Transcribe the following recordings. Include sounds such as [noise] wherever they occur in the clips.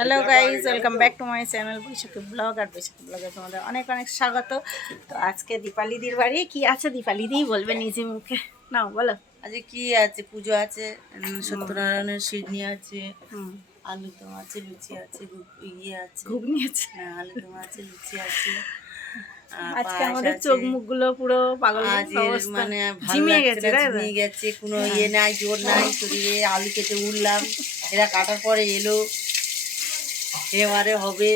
Hello guys welcome back to my channel Baishakhi blog আর বৈশাখী ব্লগে তোমাদের অনেক অনেক স্বাগত। তো আজকে দীপালিদির বাড়ি। কি আছে দীপালিদিই বলবে নিজে মুখে। নাও বলো। আজকে কি আছে? পুজো আছে সত্যনারায়ণের সিডনি আছে হুম। আলুদম আছে লুচি আছে ইয়ে আছে। ঘুগনি আছে। হ্যাঁ আলুদম আছে লুচি আছে আজকে আমাদের। চোখ মুখগুলো পুরো পাগল মানে ঝিমিয়ে গেছে না, ঝিমিয়ে গেছে কোনো ইয়ে নাই জোর নাই শরীরে আলু কেটে উঠলাম। এরা কাটার পরে এলো এবারে হবে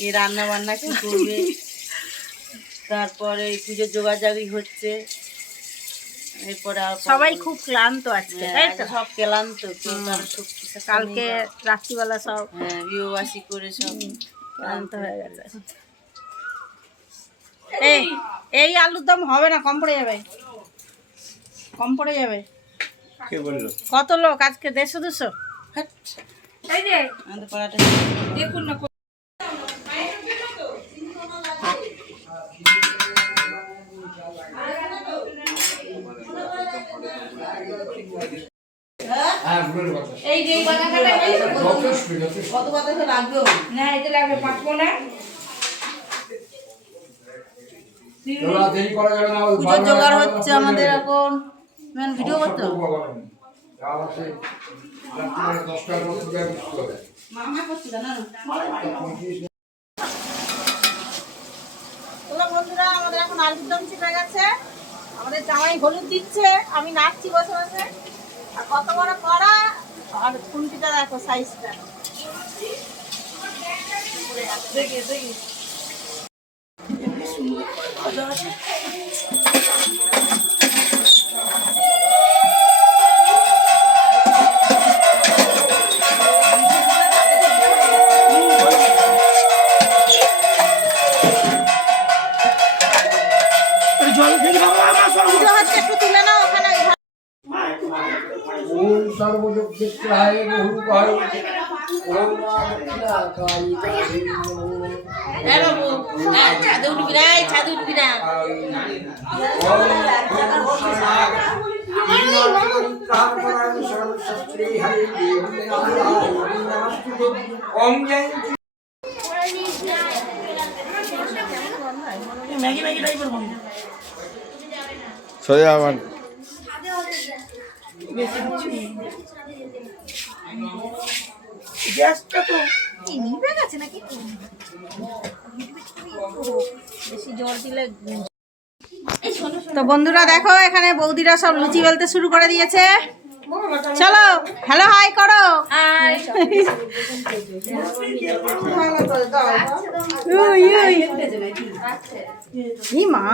এ রান্না বান্না কি করবে? তারপরে পুজোর যোগাযোগই হচ্ছে। এরপরে সবাই খুব ক্লান্ত আজকে হ্যাঁ, তাই তো? সব ক্লান্ত কালকে রাত্রিবেলা সব হ্যাঁ বিয়েবাসি করে সব ক্লান্ত হয়ে গেছে। এই এই আলুর দম হবে না কম পড়ে যাবে। কম পড়ে যাবে। কত লোক আজকে? দেড়শো দুশো? হাট। আমাদের পাড়াটা এই যে কত বাতাসে লাগবে না এটা লাগবে পাঁচবো না জোগাড় হচ্ছে আমাদের এখন। ভিডিও করতে? মামা না বন্ধুরা আমাদের এখন আলুর দম চিপে গেছে। আমাদের জামাই হলুদ দিচ্ছে আমি নাচছি বসে বসে। আর কত বড় কড়া আর খুন্তিটা দেখো সাইজটা দেখি দেখি। সর্বযোগিত্রায় বহুকায় ওম মা দক্ষিণাকারী কালী নমো বাবু ছাদে উঠবি না ছাদে উঠবি না ওম জয়ন্তী সোজা আমার গ্যাসটা তো নিভে গেছে নাকি? বেশি জল দিলে তো বন্ধুরা দেখো এখানে বৌদিরা সব লুচি বেলতে শুরু করে দিয়েছে। চলো হ্যালো হাই করো। মা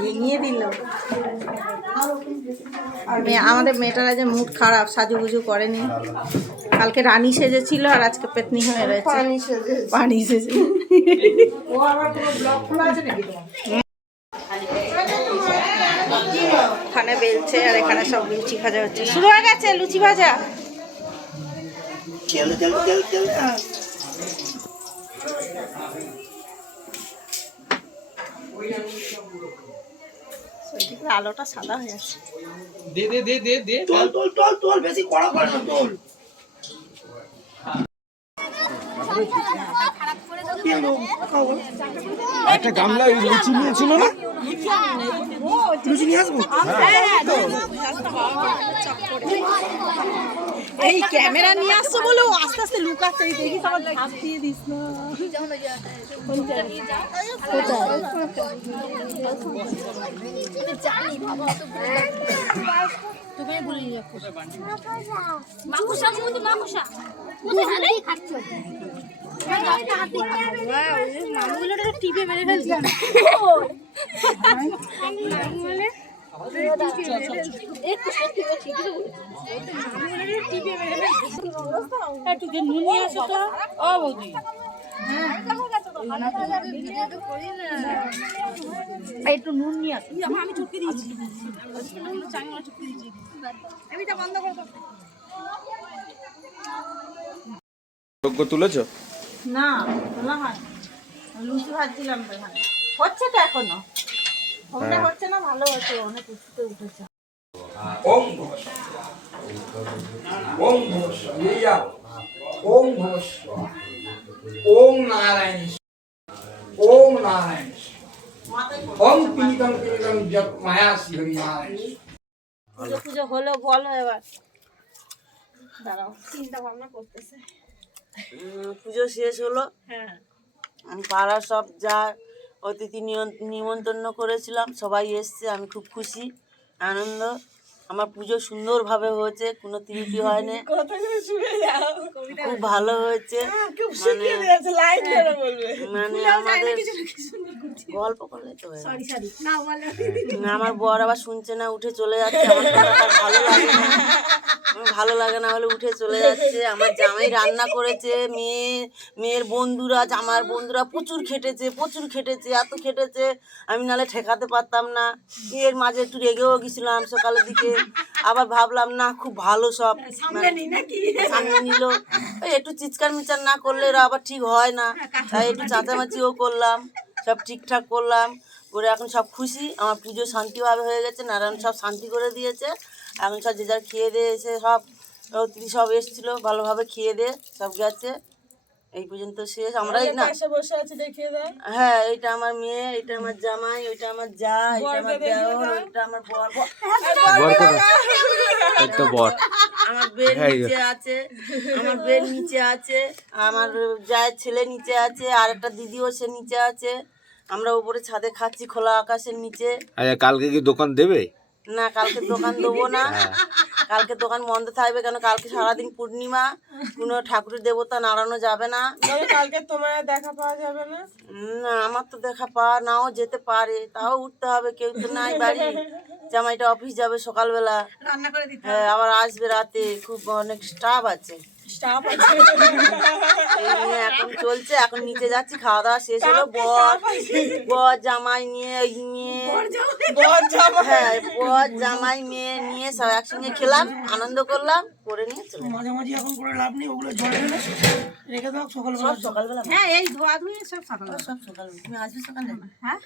ভেঙিয়ে দিল। আমাদের মেয়েটারা যে মুড খারাপ সাজুগুজু করেনি। কালকে রানী সেজেছিল আর আজকে পেতনি হয়ে রয়েছে। পানি সেজে ওখানে বেলছে আর এখানে সব লুচি ভাজা হচ্ছে। শুরু হয়ে গেছে লুচি ভাজা। ওইদিকে আলোটা সাদা হয়ে আছে। দে দে দে দে দে। একটা গামলা ওই লুচি নিয়েছিল না? লুচি নিয়ে আসব? এই ক্যামেরা নিয়ে আসছো বলে ও আস্তে আস্তে লুকাচ্ছে এই দেখি সবার ঝাঁপ দিয়ে দিস না। মাকুসা মুদি মাকুসা মুদি হালেই খাচ্ছ? টিপে মেরে ফেলছি একটু নুন নিয়ে আসো। তো ও বৌদি একটু নুন নিয়ে আসো আমি চুটকে দিয়েছি যোগ্য তুলেছো? না তোলা হয় লুচি ভাজছিলাম তো হচ্ছে তো এখনও। ওখানে হচ্ছে না ভালো হচ্ছে অনেক উঁচুতে উঠেছে। ওম ওম ওম ওম নারায়ণ ওম নারায়ণ ওম জপ মায়া নারায়ণ পুজো হলো বলো এবার। দাঁড়াও চিন্তা ভাবনা করতেছে। পুজো শেষ হলো। পাড়া পাড়ার সব যা অতিথি নিমন্ত্রণ করেছিলাম সবাই এসছে আমি খুব খুশি আনন্দ। আমার পুজো সুন্দরভাবে হয়েছে কোনো ত্রুটি [laughs] হয়নি। খুব ভালো হয়েছে। মানে মানে আমাদের গল্প করলে তো আমার বর আবার শুনছে না উঠে চলে যাচ্ছে। আমার ভালো লাগে না। ভালো লাগে না হলে উঠে চলে যাচ্ছে। আমার জামাই রান্না করেছে মেয়ে মেয়ের বন্ধুরা জামার বন্ধুরা প্রচুর খেটেছে প্রচুর খেটেছে এত খেটেছে। আমি নালে ঠেকাতে পারতাম না। এর মাঝে একটু রেগেও গেছিলাম সকালের দিকে। আবার ভাবলাম না খুব ভালো সব। সামনে নিল। একটু চিৎকার মিচার না করলে এরা আবার ঠিক হয় না। তাই একটু চাঁচামাচিও করলাম সব ঠিকঠাক করলাম। করে এখন সব খুশি। আমার পুজো শান্তিভাবে হয়ে গেছে। নারায়ণ সব শান্তি করে দিয়েছে। এখন সব যে যার খেয়ে দিয়ে এসে সব সব এসেছিল। ভালোভাবে খেয়ে দিয়ে সব গেছে। এই পর্যন্ত শেষ। আমরাই না বসে আছে দেখিয়ে দেয়। হ্যাঁ এটা আমার মেয়ে এটা আমার জামাই ওইটা আমার যা এটা আমার দেওর ওইটা আমার বর। বর- এই তো বর। আমার বেড হ্যাঁ। নিচে আছে আমার বেড নিচে আছে আমার জায়ের ছেলে নিচে আছে আর একটা দিদিও সে নিচে আছে। আমরা উপরে ছাদে খাচ্ছি খোলা আকাশের নিচে। আচ্ছা কালকে কি দোকান দেবে? না কালকে দোকান দেবো না। কালকে দোকান বন্ধ থাকবে কেন? কালকে সারাদিন পূর্ণিমা কোনো ঠাকুরের দেবতা নাড়ানো যাবে না। কালকে তোমার দেখা পাওয়া যাবে না? না আমার তো দেখা পা নাও যেতে পারে। তাও উঠতে হবে কেউ তো নাই বাড়ি। জামাইটা অফিস যাবে সকালবেলা। রান্না করে দিতে হ্যাঁ আবার আসবে রাতে। খুব অনেক স্টাফ আছে। স্টাফ আছে। এই নিয়ে এখন চলছে এখন নিচে যাচ্ছি খাওয়া দাওয়া শেষ হলো বর বর জামাই নিয়ে ওই নিয়ে বর জামা হ্যাঁ বর জামাই মেয়ে নিয়ে সব একসঙ্গে খেলাম আনন্দ করলাম করে নিয়ে চলে। মাঝামাঝি এখন করে লাভ নেই ওগুলো জল রেখে দাও সকালবেলা সব সকালবেলা হ্যাঁ এই ধোয়া ধুয়ে সব সকাল সব সকালবেলা। তুমি আসবে সকালে? হ্যাঁ।